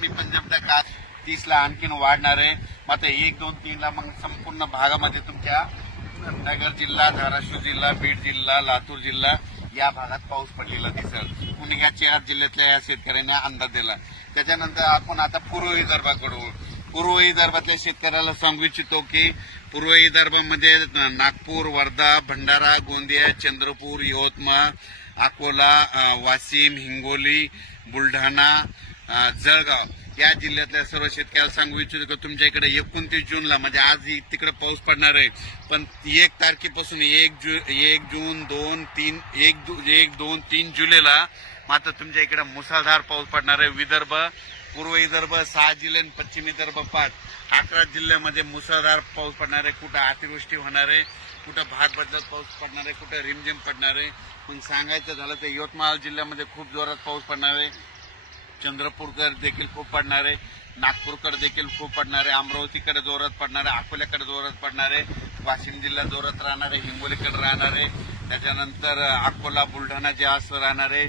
आगामी पंजाबच्या काळ 30ला आणखीन वाढणार आहे. मात्र 1, 2, 3ला मग संपूर्ण भागामध्ये तुमच्या नगर जिल्हा, धाराशिव जिल्हा, बीड जिल्हा, लातूर जिल्हा या भागात पाऊस पडलेला दिसेल. कुणी या 4 जिल्ह्यातल्या या शेतकऱ्यांना अंदाज दिला. त्याच्यानंतर आपण आता पूर्व विदर्भाकडे पूर्व विदर्भातल्या शेतकऱ्याला सांगू इच्छितो की पूर्व विदर्भामध्ये नागपूर, वर्धा, भंडारा, गोंदिया, चंद्रपूर, यवतमाळ, अकोला, वाशिम, हिंगोली, बुलढाणा, जळगाव या जिल्ह्यातल्या सर्व शेतकऱ्याला सांगू इच्छितो की तुमच्या इकडे 29 जूनला म्हणजे आज तिकडे पाऊस पडणार आहे. पण 1 तारखेपासून 1 जून 2, 2, 3 जुलैला मात्र तुमच्या इकडे मुसळधार पाऊस पडणार आहे. विदर्भ, पूर्व विदर्भ 6 जिल्हे, पश्चिम विदर्भ 5, 11 जिल्ह्यामध्ये मुसळधार पाऊस पडणार आहे. कुठं अतिवृष्टी होणार आहे, कुठं भाग बदलत पाऊस पडणार आहे, कुठं रिमझिम पडणार आहे. पण सांगायचं झालं तर यवतमाळ जिल्ह्यामध्ये खूप जोरात पाऊस पडणार आहे. चंद्रपूरकर देखील खूप पडणार आहे. नागपूरकडे देखील खूप पडणार आहे. अमरावतीकडे जोरात पडणार आहे. अकोल्याकडे जोरात पडणार आहे. वाशिम जिल्हा जोरात राहणार आहे. हिंगोलीकडे राहणार आहे. त्याच्यानंतर अकोला, बुलढाणा जास्त राहणार आहे.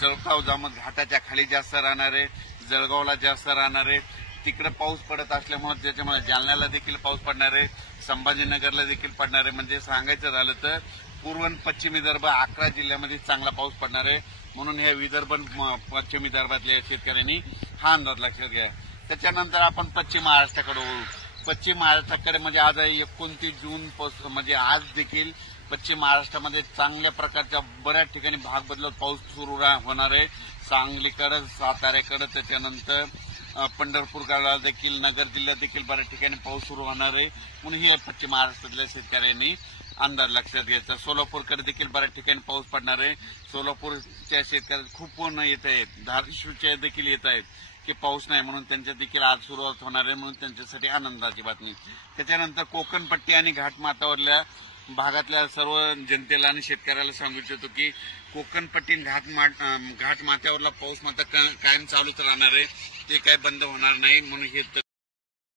जळगाव, जामोद घाटाच्या खाली जास्त राहणार आहे. जळगावला जास्त राहणार आहे. तिकडे पाऊस पडत असल्यामुळे त्याच्यामुळे जालन्याला देखील पाऊस पडणार आहे. संभाजीनगरला देखील पडणार आहे. म्हणजे सांगायचं झालं तर पूर्व आणि पश्चिम विदर्भ 11 जिल्ह्यामध्ये चांगला पाऊस पडणार आहे. म्हणून हे विदर्भ पश्चिम विदर्भातल्या शेतकऱ्यांनी हा अंदाज लक्षात घ्या. त्याच्यानंतर आपण पश्चिम महाराष्ट्राकडे वळू. पश्चिम महाराष्ट्राकडे म्हणजे आज 29 जून म्हणजे आज देखील पश्चिम महाराष्ट्रामध्ये चांगल्या प्रकारच्या बऱ्याच ठिकाणी भाग बदलत पाऊस सुरू होणार आहे. सांगलीकडे, साताऱ्याकडे, त्याच्यानंतर पंढरपूरकडे देखील, नगर जिल्ह्यात देखील बऱ्याच ठिकाणी पाऊस सुरू होणार आहे. म्हणून हे पश्चिम महाराष्ट्रातल्या शेतकऱ्यांनी अंदाज लक्षात घ्यायचा. सोलापूरकडे देखील बऱ्याच ठिकाणी पाऊस पडणार आहे. सोलापूरच्या शेतकऱ्यांना खूप पूर्ण येत आहेत. धाराशिवच्या देखील येत आहेत की पाऊस नाही म्हणून त्यांच्या देखील आज सुरुवात होणार आहे. म्हणून त्यांच्यासाठी आनंदाची बातमी. त्याच्यानंतर कोकणपट्टी आणि घाटमाथ्यावरल्या भागातल्या सर्व जनतेला आणि शेतकऱ्याला सांगू इच्छितो की कोकणपट्टी घाटमाथ्यावरला पाऊस मात्र कायम चालूच राहणार आहे. ते काय बंद होणार नाही. म्हणून हे